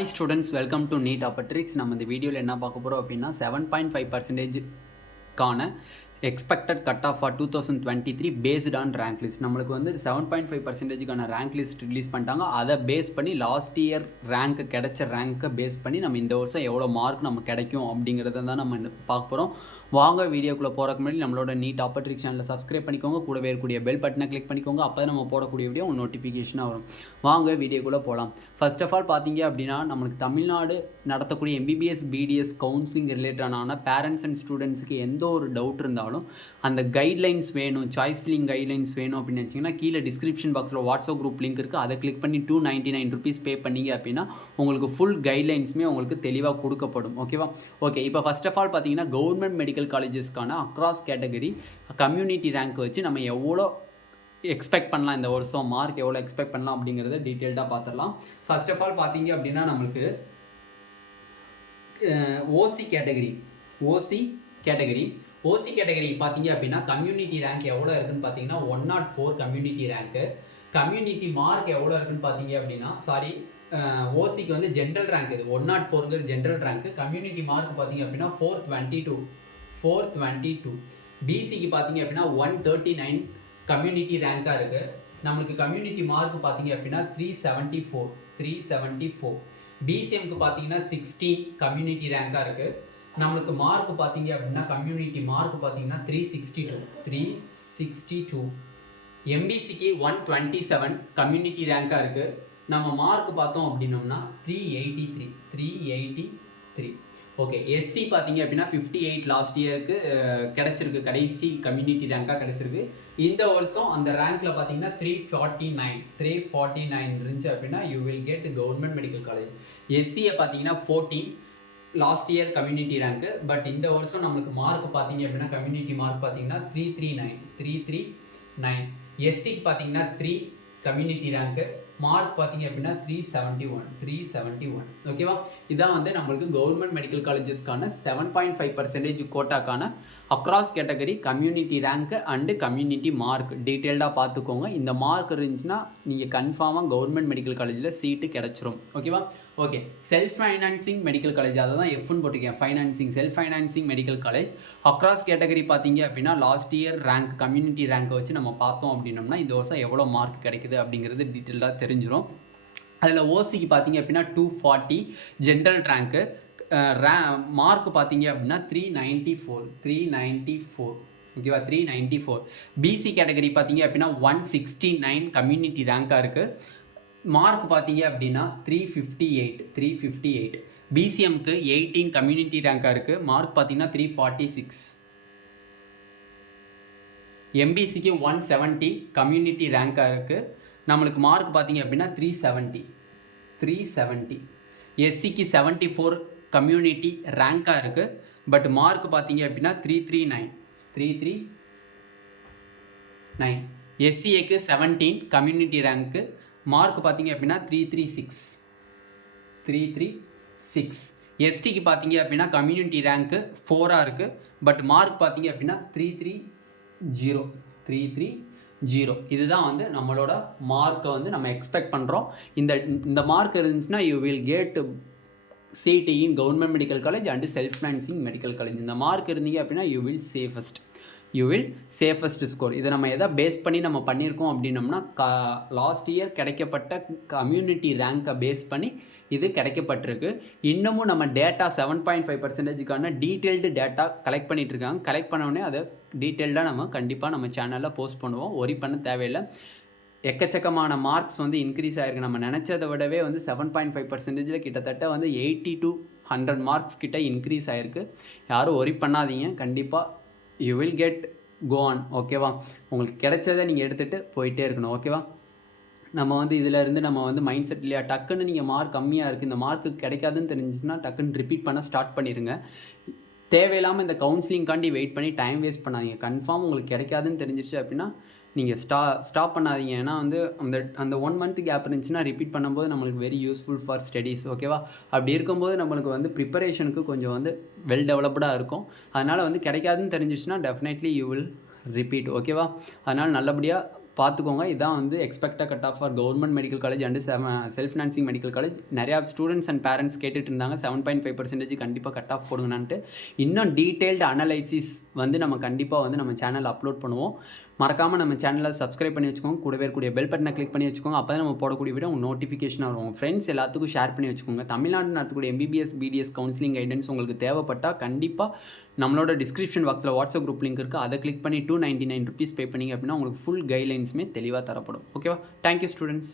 Hi students, welcome to Neet Tricks. நம்ம இந்த வீடியோவில் என்ன பார்க்க போகிறோம் அப்படின்னா 7.5% கான expected cutoff for 2023 based on rank list. நம்மளுக்கு வந்து 7.5% கான rank list ரிலீஸ் பண்ணிட்டாங்க. அதை பேஸ் பண்ணி லாஸ்ட் இயர் ரேங்க் கிடைச்ச ரேங்க்கை பேஸ் பண்ணி நம்ம இந்த வருஷம் எவ்வளோ மார்க் நம்ம கிடைக்கும் அப்படிங்கிறத தான் நம்ம பார்க்க போகிறோம். வாங்க வீடியோக்குள்ளே போகிறதுக்கு முன்னாடி நம்மளோட நீட் ட்ரிக்ஸ் சேனலை சப்ஸ்கிரைப் பண்ணிக்கோங்க, கூடவே இருக்கக்கூடிய பெல் பட்டனை கிளிக் பண்ணிக்கோங்க. அப்போ தான் நம்ம போடக்கூடிய வீடியோ நோட்டிஃபிகேஷனாக வரும். வாங்க வீடியோக்குள்ளே போகலாம். ஃபர்ஸ்ட் ஆஃப் ஆல் பார்த்தீங்க அப்படின்னா நம்மளுக்கு தமிழ்நாடு நடத்தக்கூடிய MBBS BDS கவுன்சிலிங் ரிலேட்டடான பேரண்ட்ஸ் அண்ட் ஸ்டூடெண்ட்ஸுக்கு எந்த ஒரு டவுட் இருந்தாலும் அந்த கைட்லைன்ஸ் வேணும், சாய்ஸ் ஃபில்லிங் கைட்லைன்ஸ் வேணும் அப்படின்னு நினச்சிங்கன்னா கீழே டிஸ்கிரிப்ஷன் பாக்ஸில் வாட்ஸ்அப் குரூப் லிங்க் இருக்குது. அதை கிளிக் பண்ணி 299 rupees பே பண்ணிங்க அப்படின்னா உங்களுக்கு ஃபுல் கைட்லைன்ஸுமே உங்களுக்கு தெளிவாக கொடுக்கப்படும். ஓகேவா? ஓகே, இப்போ ஃபர்ஸ்ட் ஆஃப் ஆல் பார்த்தீங்கன்னா கவர்மெண்ட் மெடிக்கல் காலேஜஸ்க்கான அக்ராஸ் கேட்டகரி கம்யூனிட்டி ரேங்க் வச்சு நம்ம எவ்வளோ எக்ஸ்பெக்ட் பண்ணலாம், இந்த வருஷம் மார்க் எவ்வளோ எக்ஸ்பெக்ட் பண்ணலாம் அப்படிங்கிறத டீட்டெயில்டாக பார்த்துடலாம். ஃபர்ஸ்ட் ஆஃப் ஆல் பார்த்தீங்க அப்படின்னா நம்மளுக்கு ஓசி கேட்டகரி பார்த்தீங்க அப்படின்னா கம்யூனிட்டி ரேங்க் எவ்வளோ இருக்குன்னு பார்த்தீங்கன்னா 104 கம்யூனிட்டி ரேங்க்கு. கம்யூனிட்டி மார்க் எவ்வளோ இருக்குன்னு பார்த்தீங்க அப்படின்னா ஓசிக்கு வந்து ஜென்ரல் ரேங்க், இது 104ங்கிற ஜென்ரல் ரேங்க்கு. கம்யூனிட்டி மார்க் பார்த்தீங்க அப்படின்னா 422. பிசிக்கு பார்த்தீங்க அப்படின்னா 139 கம்யூனிட்டி ரேங்காக இருக்குது. நம்மளுக்கு கம்யூனிட்டி மார்க் பார்த்தீங்க அப்படின்னா 374. பிசிஎம்க்கு பார்த்தீங்கன்னா 16 கம்யூனிட்டி ரேங்காக இருக்குது. நம்மளுக்கு மார்க் பார்த்தீங்க அப்படின்னா கம்யூனிட்டி மார்க் பார்த்தீங்கன்னா 362. எம்பிசிக்கு 127 கம்யூனிட்டி ரேங்காக இருக்குது. நம்ம மார்க் பார்த்தோம் அப்படின்னோம்னா 383. ஓகே, எஸ்சி பார்த்தீங்க அப்படின்னா 58 லாஸ்ட் இயருக்கு கிடச்சிருக்கு, கடைசி கம்யூனிட்டி ரேங்காக கிடச்சிருக்கு. இந்த வருஷம் அந்த ரேங்க்கில் பார்த்தீங்கன்னா 349 இருந்துச்சு அப்படின்னா you will get government medical college. எஸ்சியை பார்த்தீங்கன்னா 14 last year community rank. But இந்த வருஷம் நம்மளுக்கு மார்க் பார்த்தீங்க அப்படின்னா கம்யூனிட்டி மார்க் பார்த்தீங்கன்னா 339. எஸ்டிக்கு பார்த்தீங்கன்னா 3 கம்யூனிட்டி ரேங்க்கு. மார்க் பார்த்தீங்க அப்படின்னா 371. ஓகேவா? இதான் வந்து நம்மளுக்கு கவர்மெண்ட் மெடிக்கல் காலேஜஸ்க்கான 7.5% கோட்டாக்கான across category community rank and community mark. டீட்டெயில்டாக பார்த்துக்கோங்க. இந்த மார்க் இருந்துச்சுன்னா நீங்கள் கன்ஃபார்மாக கவர்மெண்ட் மெடிக்கல் காலேஜில் சீட்டு கிடச்சிரும். ஓகேவா? Okay, self financing medical college, அதை தான் எஃப்னு போட்டிருக்கேன். Self financing medical college across category பார்த்தீங்க அப்படின்னா லாஸ்ட் இயர் ரேங்க் கம்யூனிட்டி ரேங்க்கை வச்சு நம்ம பார்த்தோம் அப்படின்னோம்னா இந்த வருஷம் எவ்வளோ மார்க் கிடைக்குது அப்படிங்கிறது டீட்டெயிலாக தெரிஞ்சிடும். அதில் ஓசிக்கு பார்த்தீங்க அப்படின்னா 240 ஜென்ரல் ரேங்க்கு. மார்க் பார்த்தீங்க அப்படின்னா 394. ஓகேவா? 394. பிசி கேட்டகரி பார்த்தீங்க அப்படின்னா 169 கம்யூனிட்டி ரேங்காக இருக்குது. மார்க் பார்த்தீங்க அப்படின்னா 358. பிசிஎம்க்கு 18 கம்யூனிட்டி ரேங்காக இருக்குது. மார்க் பார்த்தீங்கன்னா 346. எம்பிசிக்கு 170 கம்யூனிட்டி ரேங்காக இருக்குது. நம்மளுக்கு மார்க் பார்த்தீங்க அப்படின்னா 370. எஸ்சிக்கு 74 கம்யூனிட்டி ரேங்காக இருக்குது. பட் மார்க் பார்த்தீங்க அப்படின்னா 339. எஸ்சிஏக்கு 17 கம்யூனிட்டி ரேங்க்கு. மார்க் பார்த்தீங்க அப்படின்னா 336. எஸ்டிக்கு பார்த்தீங்க அப்படின்னா கம்யூனிட்டி ரேங்க்கு 4 இருக்குது. பட் மார்க் பார்த்தீங்க அப்படின்னா 330. இதுதான் வந்து நம்மளோட மார்க்கை வந்து நம்ம எக்ஸ்பெக்ட் பண்ணுறோம். இந்த மார்க் இருந்துச்சுன்னா you will get seat in government medical college and self financing medical college. இந்த மார்க் இருந்தீங்க அப்படின்னா யூ வில் சேஃபஸ்ட் ஸ்கோர். இதை நம்ம எதை பேஸ் பண்ணி நம்ம பண்ணியிருக்கோம் அப்படின்னோம்னா லாஸ்ட் இயர் கிடைக்கப்பட்ட கம்யூனிட்டி ரேங்க்கை பேஸ் பண்ணி இது கிடைக்கப்பட்டிருக்கு. இன்னமும் நம்ம டேட்டா 7.5%க்கான டீட்டெயில்டு டேட்டா கலெக்ட் பண்ணிகிட்ருக்காங்க. கலெக்ட் பண்ணோடனே அதை டீட்டெயில்டாக நம்ம கண்டிப்பாக நம்ம சேனலில் போஸ்ட் பண்ணுவோம். ஒரி பண்ண தேவையில்லை. எக்கச்சக்கமான மார்க்ஸ் வந்து இன்க்ரீஸ் ஆகிருக்கு. நம்ம நினச்சதை விடவே வந்து 7.5%ல் கிட்டத்தட்ட வந்து 80 to 100 மார்க்ஸ் கிட்ட இன்க்ரீஸ் ஆகிருக்கு. யாரும் ஒரி பண்ணாதீங்க. கண்டிப்பாக you will get go on. ஓகேவா? உங்களுக்கு கிடைச்சதை நீங்கள் எடுத்துகிட்டு போயிட்டே இருக்கணும். ஓகேவா? நம்ம வந்து இதிலேருந்து நம்ம வந்து மைண்ட் செட் இல்லையா, டக்குன்னு நீங்கள் மார்க் கம்மியாக இருக்குது, இந்த மார்க்கு கிடைக்காதுன்னு தெரிஞ்சிச்சுன்னா டக்குன்னு ரிப்பீட் பண்ண ஸ்டார்ட் பண்ணிடுங்க. தேவையில்லாமல் இந்த கவுன்சிலிங்காண்டி வெயிட் பண்ணி டைம் வேஸ்ட் பண்ணாதீங்க. கன்ஃபார்ம் உங்களுக்கு கிடைக்காதுன்னு தெரிஞ்சிருச்சு அப்படின்னா நீங்கள் ஸ்டாப் பண்ணாதீங்க. ஏன்னா வந்து அந்த 1 month கேப் இருந்துச்சுன்னா ரிப்பீட் பண்ணும்போது நம்மளுக்கு வெரி யூஸ்ஃபுல் ஃபார் ஸ்டடீஸ். ஓகேவா? அப்படி இருக்கும்போது நம்மளுக்கு வந்து ப்ரிப்பரேஷனுக்கு கொஞ்சம் வந்து வெல் டெவலப்டாக இருக்கும். அதனால் வந்து கிடைக்காதுன்னு தெரிஞ்சிச்சுன்னா டெஃபினெட்லி யூ வில் ரிப்பீட். ஓகேவா? அதனால் நல்லபடியாக பார்த்துக்கோங்க. இதான் வந்து expected cut off for government medical college and self financing medical college. நிறையா ஸ்டூடெண்ட்ஸ் அண்ட் பேரண்ட்ஸ் கேட்டுட்டு இருந்தாங்க 7.5% கண்டிப்பாக கட் ஆஃப் போடுங்கன்னான்ட்டு. இன்னும் டீட்டெயில்டு அனலைசிஸ் வந்து நம்ம கண்டிப்பாக வந்து நம்ம சேனலில் அப்லோட் பண்ணுவோம். மறக்காமல் நம்ம சேனலை சப்ஸ்கிரைப் பண்ணி வச்சுக்கோங்க. கூடவே இருக்கக்கூடிய பெல் பட்டனை கிளிக் பண்ணி வச்சுக்கோங்க. அப்போ தான் நம்ம போடக்கூடிய வீடியோ உங்கள் நோட்டிஃபிகேஷனாக வரும். ஃப்ரெண்ட்ஸ் எல்லாத்துக்கும் ஷேர் பண்ணி வச்சுக்கோங்க. தமிழ்நாடு நடத்தக்கூடிய MBBS BDS கவுன்சிலிங் கைடன்ஸ் உங்களுக்கு தேவைப்பட்டால் கண்டிப்பாக நம்மளோட டிஸ்கிரிப்ஷன் பாக்ஸில் வாட்ஸ்அப் குரூப் லிங்க் இருக்குது. அதை கிளிக் பண்ணி 299 rupees பே பண்ணிங்க அப்படின்னா உங்களுக்கு ஃபுல் கைட்லைன்ஸுமே தெளிவாக தரப்படும். ஓகேவா? Thank you students.